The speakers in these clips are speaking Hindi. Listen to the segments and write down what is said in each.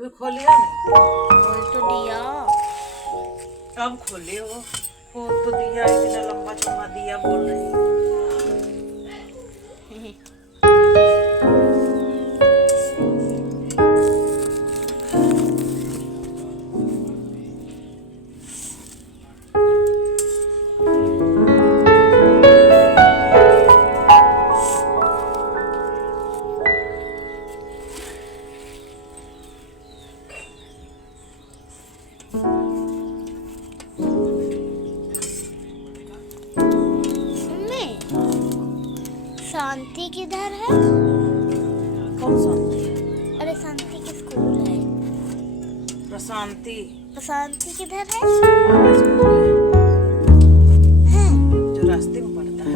अभी खोलिया नहीं। खोल तो दिया। कब खोले हो? खोल तो दिया, इतना लंबा चौड़ा दिया बोल रही है। मम्मी, शांति किधर है? कौन शांति? अरे शांति की स्कूल है। प्रशांति। शांति किधर है? हमारा स्कूल है हैं? जो रास्ते में पड़ता है।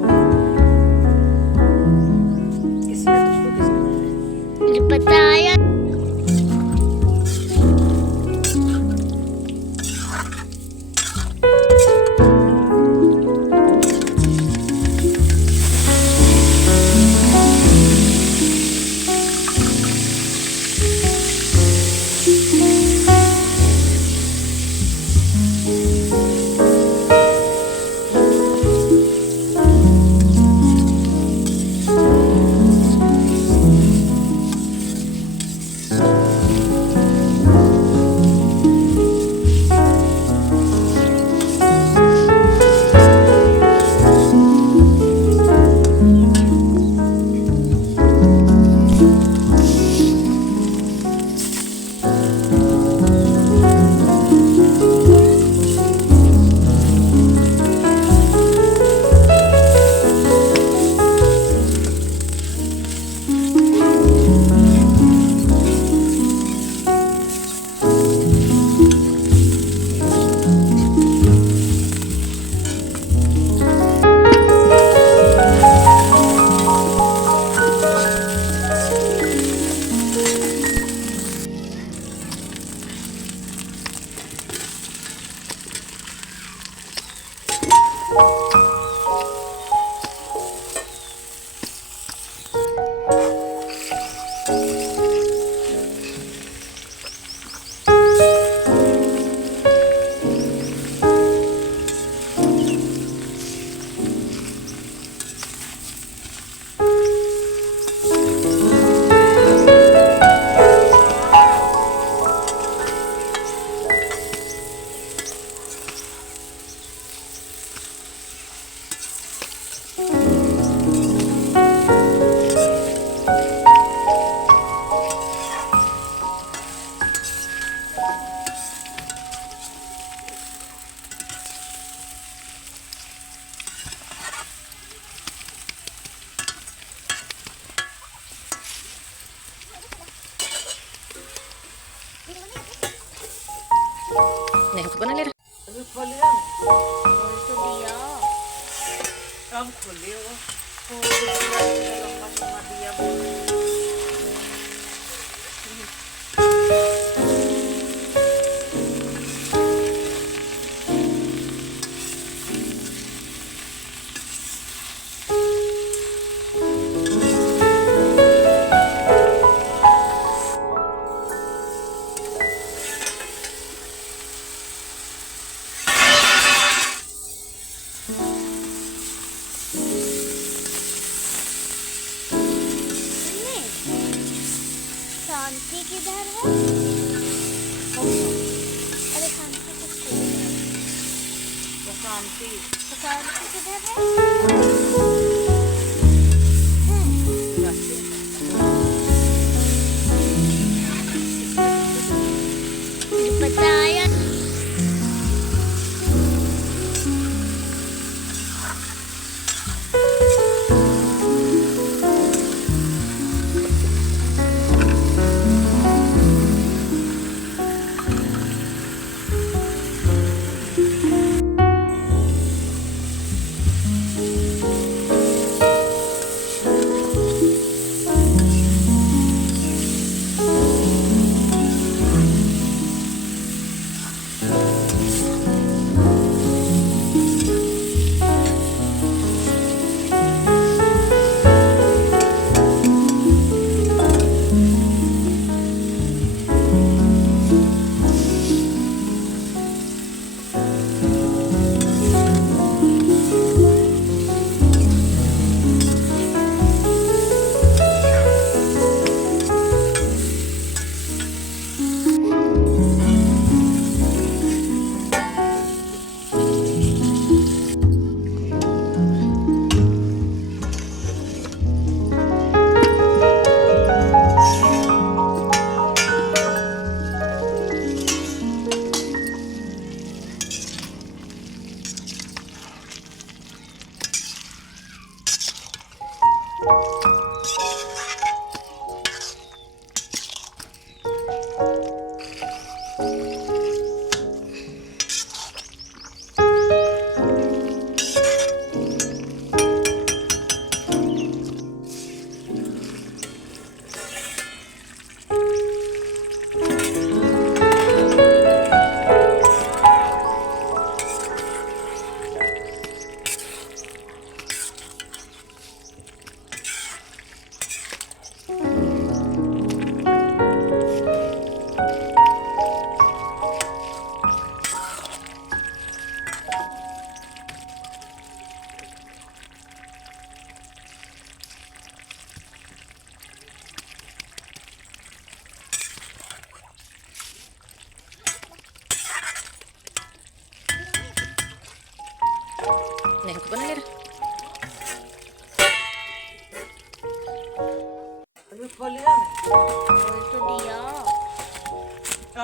किसने तुझको किसने बताया? मुझे बताया। नहीं तो बना ले रहा। अभी खोलिया नहीं। खोल तो दिया। कब खोले हो? खोल तो दिया, इतना लंबा चौड़ा दिया बोल रही है। मम्मी, शांति किधर है? कौन शांति? अरे शांति की स्कूल है। प्रशांति। शांति किधर है? हैं? रास्ते में पड़ता है। मुझे बताया।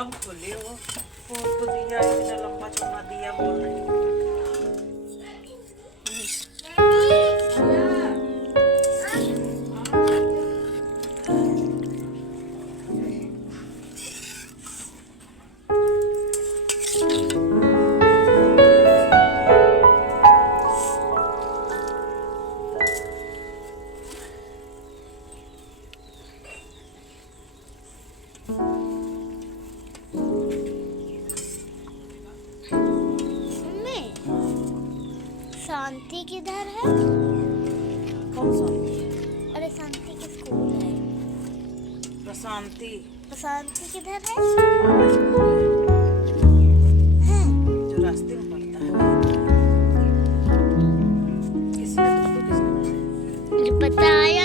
कब खोले हो? वो तो दिया इतना लंबा चौड़ा दिया बोल रही हो। मम्मी, शांति किधर है? कौन शांति? अरे शांति की स्कूल है। प्रशांति शांति किधर है? जो रास्ते में पड़ता है। किसने तुझको किसने बताया? मुझे बताया।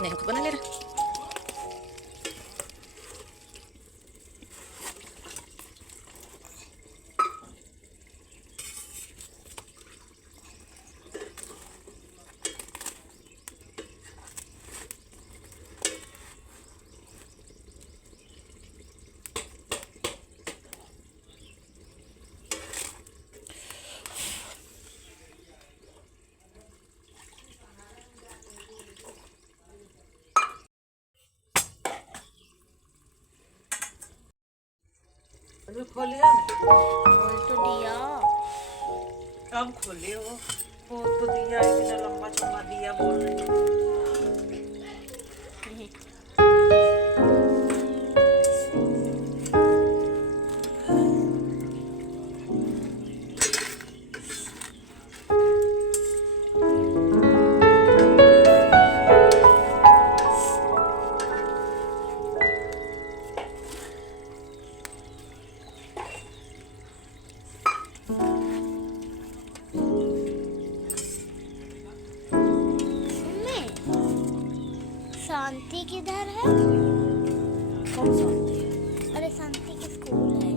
नहीं खुद बना ले रहा। अभी खोलिया नहीं? खोल तो दिया। कब खोले हो? वो तो दिया इतना लंबा चौड़ा दिया बोल रही हो। मम्मी, शांति किधर है? कौन शांति? अरे शांति की स्कूल है।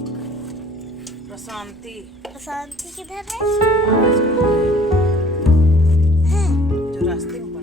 प्रशांति शांति किधर है? जो रास्ते में